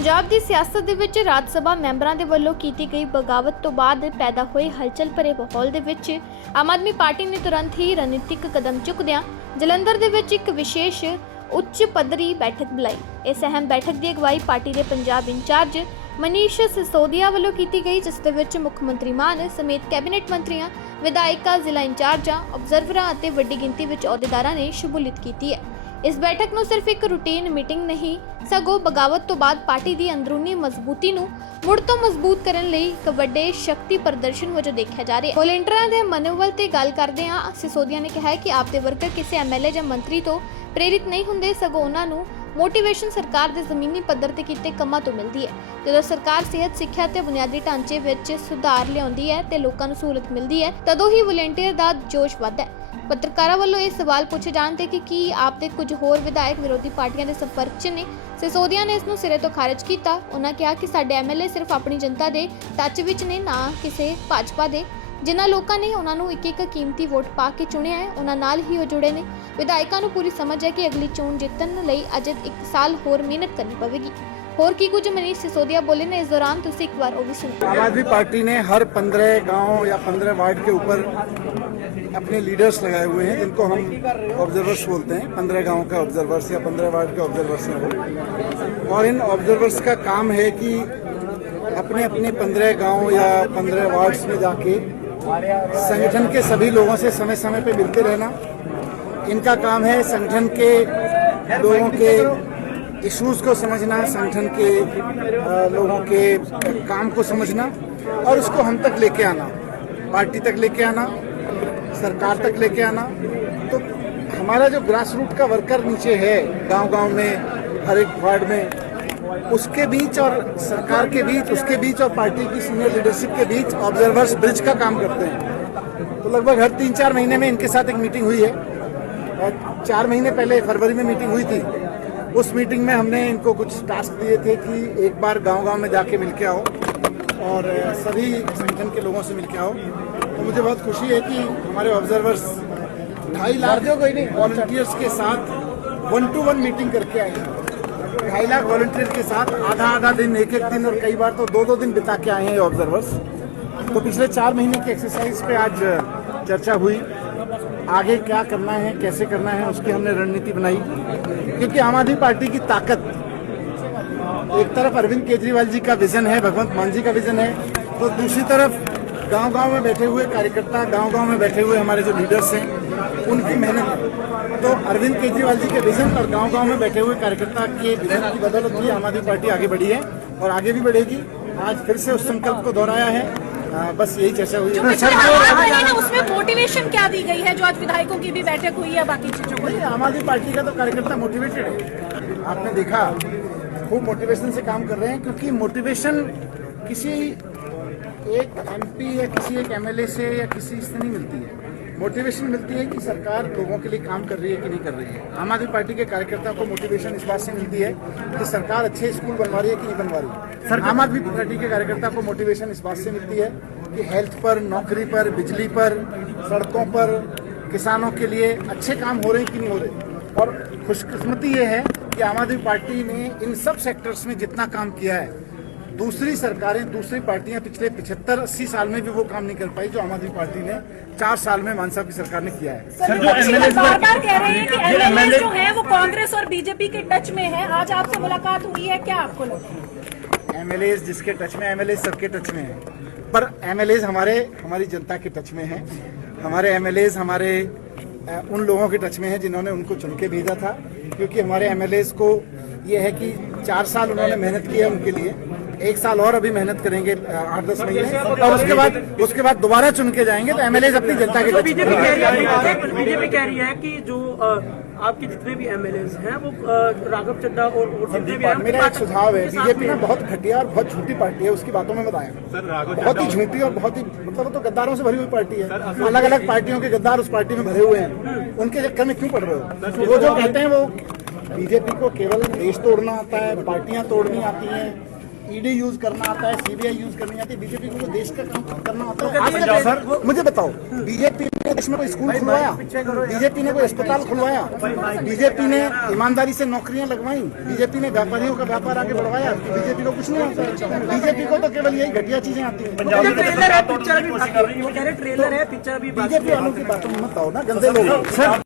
पंजाब की सियासत दे विच राज सभा मैंबरां दे वल्लों कीती गई बगावत तो बाद पैदा होए हलचल भरे माहौल दे विच आम आदमी पार्टी ने तुरंत ही रणनीतिक कदम चुकदियां जलंधर दे विच एक विशेष उच्च पद्धरी बैठक बुलाई। इस अहम बैठक की अगवाई पार्टी के पंजाब इंचार्ज मनीष सिसोदिया वल्लों कीती गई, जिस दे विच मुख मंत्री मान समेत कैबिनेट मंत्रियां, विधायकां, जिला इंचार्जां, ऑबजरवरां अते वड्डी गिनती विच अहुदेदारां ने शमूलियत कीती है। इस बैठक ਨੂੰ सिर्फ एक रूटीन मीटिंग नहीं सगों बगावत तो बाद पार्टी की अंदरूनी मजबूती ਨੂੰ ਮੁੜ ਤੋਂ ਮਜ਼ਬੂਤ ਕਰਨ ਲਈ ਇੱਕ ਵੱਡੇ ਸ਼ਕਤੀ ਪ੍ਰਦਰਸ਼ਨ ਵਜੋਂ ਦੇਖਿਆ ਜਾ ਰਿਹਾ ਹੈ। ਵੋਲੰਟੀਅਰਾਂ ਦੇ ਮਨੋਬਲ ਤੇ ਗੱਲ ਕਰਦੇ ਹਾਂ ਸਿਸੋਦੀਆ ਨੇ ਕਿਹਾ ਕਿ ਆਪ ਦੇ ਵਰਕਰ ਕਿਸੇ ਐਮਐਲਏ ਜਾਂ ਮੰਤਰੀ ਤੋਂ ਪ੍ਰੇਰਿਤ ਨਹੀਂ ਹੁੰਦੇ, ਸਗੋਂ ਉਹਨਾਂ ਨੂੰ ਮੋਟੀਵੇਸ਼ਨ ਸਰਕਾਰ ਦੇ ਜ਼ਮੀਨੀ ਪੱਧਰ ਤੇ ਕੀਤੇ ਕੰਮਾਂ ਤੋਂ ਮਿਲਦੀ ਹੈ। ਜਦੋਂ ਸਰਕਾਰ ਸਿਹਤ, ਸਿੱਖਿਆ ਤੇ ਬੁਨਿਆਦੀ ਢਾਂਚੇ ਵਿੱਚ ਸੁਧਾਰ ਲਿਆਉਂਦੀ ਹੈ ਤੇ ਲੋਕਾਂ ਨੂੰ ਸਹੂਲਤ ਮਿਲਦੀ ਹੈ, ਤਦੋਂ ਹੀ ਵੋਲੰਟੀਅਰ ਦਾ ਜੋਸ਼ ਵੱਧਦਾ ਹੈ। पत्रकारों वालों ये सवाल पूछे जाते कि आप दे कुछ होर विधायक विरोधी पार्टियां के संपर्क च ने। सिसोदिया ने इसनूं सिरे तो खारिज किया। उन्होंने कहा कि साडे एमएलए सिर्फ अपनी जनता के टच विच ने, ना किसी भाजपा के। जिन्हां लोकां ने उन्होंने एक एक कीमती वोट पा के चुनिया है, उन्हां नाल ही वो जुड़े ने। विधायकों को पूरी समझ है कि अगली चोण जितन लई अजे 1 साल होर मेहनत करनी पवेगी। और की कुछ मनीष सिसोदिया बोले ने। इस दौरान तुसी एक बार वो भी सुनो। आम आदमी पार्टी ने हर 15 गांव या 15 वार्ड के ऊपर अपने लीडर्स लगाए हुए हैं, जिनको हम ऑब्जर्वर्स बोलते हैं। 15 गांव का ऑब्जर्वर्स या 15 वार्ड के ऑब्जर्वर्स हैं। और इन ऑब्जर्वर्स का काम है कि अपने अपने 15 गांव या 15 वार्ड्स में जाके संगठन के सभी लोगों से समय समय पे मिलते रहना। इनका काम है संगठन के लोगों के इश्यूज को समझना, संगठन के लोगों के काम को समझना और उसको हम तक लेके आना, पार्टी तक लेके आना, सरकार तक लेके आना। तो हमारा जो ग्रास रूट का वर्कर नीचे है, गांव-गांव में, हर एक वार्ड में, उसके बीच और सरकार के बीच, उसके बीच और पार्टी की सीनियर लीडरशिप के बीच ऑब्जर्वर्स ब्रिज का काम करते हैं। तो लगभग हर 3-4 महीने में इनके साथ एक मीटिंग हुई है। और 4 महीने पहले फरवरी में मीटिंग हुई थी। उस मीटिंग में हमने इनको कुछ टास्क दिए थे कि एक बार गांव-गांव में जाके मिलके आओ और सभी संगठन के लोगों से मिलके आओ। तो मुझे बहुत खुशी है कि हमारे ऑब्जर्वर्स 2.5 लाख वॉलंटियर्स के साथ 1-to-1 मीटिंग करके आए हैं। 2.5 लाख वॉलंटियर के साथ आधा दिन, एक दिन और कई बार तो 2-2 दिन बिता के आए हैं ऑब्जर्वर्स। तो पिछले 4 महीने की एक्सरसाइज पे आज चर्चा हुई। आगे क्या करना है, कैसे करना है, उसकी हमने रणनीति बनाई। क्योंकि आम आदमी पार्टी की ताकत एक तरफ अरविंद केजरीवाल जी का विजन है, भगवंत मान जी का विजन है, तो दूसरी तरफ गांव-गांव में बैठे हुए कार्यकर्ता, गांव-गांव में बैठे हुए हमारे जो लीडर्स हैं, उनकी मेहनत है। तो अरविंद केजरीवाल जी के विजन और गांव-गांव में बैठे हुए कार्यकर्ता के विजन की बदौलत ही आम आदमी पार्टी आगे बढ़ी है और आगे भी बढ़ेगी। आज फिर से उस संकल्प को दोहराया है। बस यही चर्चा हुई है। उसमें मोटिवेशन क्या दी गई है, जो आज विधायकों की भी बैठक हुई है, बाकी चीजों को? आम आदमी पार्टी का तो कार्यकर्ता मोटिवेटेड है। आपने देखा खूब मोटिवेशन से काम कर रहे हैं, क्योंकि मोटिवेशन किसी एक एमपी या किसी एक एमएलए से या किसी से नहीं मिलती है। मोटिवेशन मिलती है कि सरकार लोगों के लिए काम कर रही है कि नहीं कर रही है। आम आदमी पार्टी के कार्यकर्ता को मोटिवेशन इस बात से मिलती है कि सरकार अच्छे स्कूल बनवा रही है कि नहीं बनवा रही है। आम आदमी पार्टी के कार्यकर्ता को मोटिवेशन इस बात से मिलती है कि हेल्थ पर, नौकरी पर, बिजली पर, सड़कों पर, किसानों के लिए अच्छे काम हो रहे हैं कि नहीं हो रहे। और खुशकिस्मती ये है कि आम आदमी पार्टी ने इन सब सेक्टर्स में जितना काम किया है, दूसरी सरकारें, दूसरी पार्टियां पिछले 75-80 साल में भी वो काम नहीं कर पाई जो आम आदमी पार्टी ने 4 साल में मान साहब की सरकार ने किया है। सर, बार-बार कह रहे हैं कि एमएलए जो है वो कांग्रेस और बीजेपी के टच में है। आज आपसे मुलाकात हुई है, क्या आपको लगता है? एमएलए जिसके टच में, एमएलए सबके टच में है, पर एमएलए हमारी जनता के टच में है। हमारे एमएलए हमारे उन लोगों के टच में है जिन्होंने उनको चुन के भेजा था। क्योंकि हमारे एमएलए को ये है कि 4 साल उन्होंने मेहनत की है उनके लिए, 1 साल और अभी मेहनत करेंगे 8-10 महीने, और उसके बाद दोबारा चुन के जाएंगे। तो एमएलए अपनी जनता के बीजेपी कह रही है कि जो आपके जितने भी एमएलए हैं वो राघव चड्ढा और मेरा एक सुझाव है, बीजेपी ना बहुत घटिया और बहुत झूठी पार्टी है, उसकी बातों में बताएं। बहुत ही झूठी और बहुत ही मतलब तो गद्दारों से भरी हुई पार्टी है। अलग अलग पार्टियों के गद्दार उस पार्टी में भरे हुए हैं, उनके चक्कर में क्यों पड़ रहे हो? वो जो कहते हैं वो बीजेपी को केवल देश तोड़ना आता है, पार्टियां तोड़नी आती हैं, ईडी यूज करना आता है, सीबीआई यूज करनी आती है, बीजेपी को देश का काम करना आता है। सर मुझे बताओ, बीजेपी ने देश में कोई स्कूल खुलवाया, बीजेपी ने कोई अस्पताल खुलवाया, बीजेपी ने ईमानदारी से नौकरियां लगवाई, बीजेपी ने व्यापारियों का व्यापार आगे बढ़वाया, बीजेपी को कुछ नहीं आता। बीजेपी को तो केवल यही घटिया चीजें आती हैं। ट्रेलर है, पिक्चर भी बाकी है। वो कह रहे ट्रेलर है, पिक्चर भी बाकी है। बीजेपी वालों की बातों में मत आओ ना, गंदे लोग।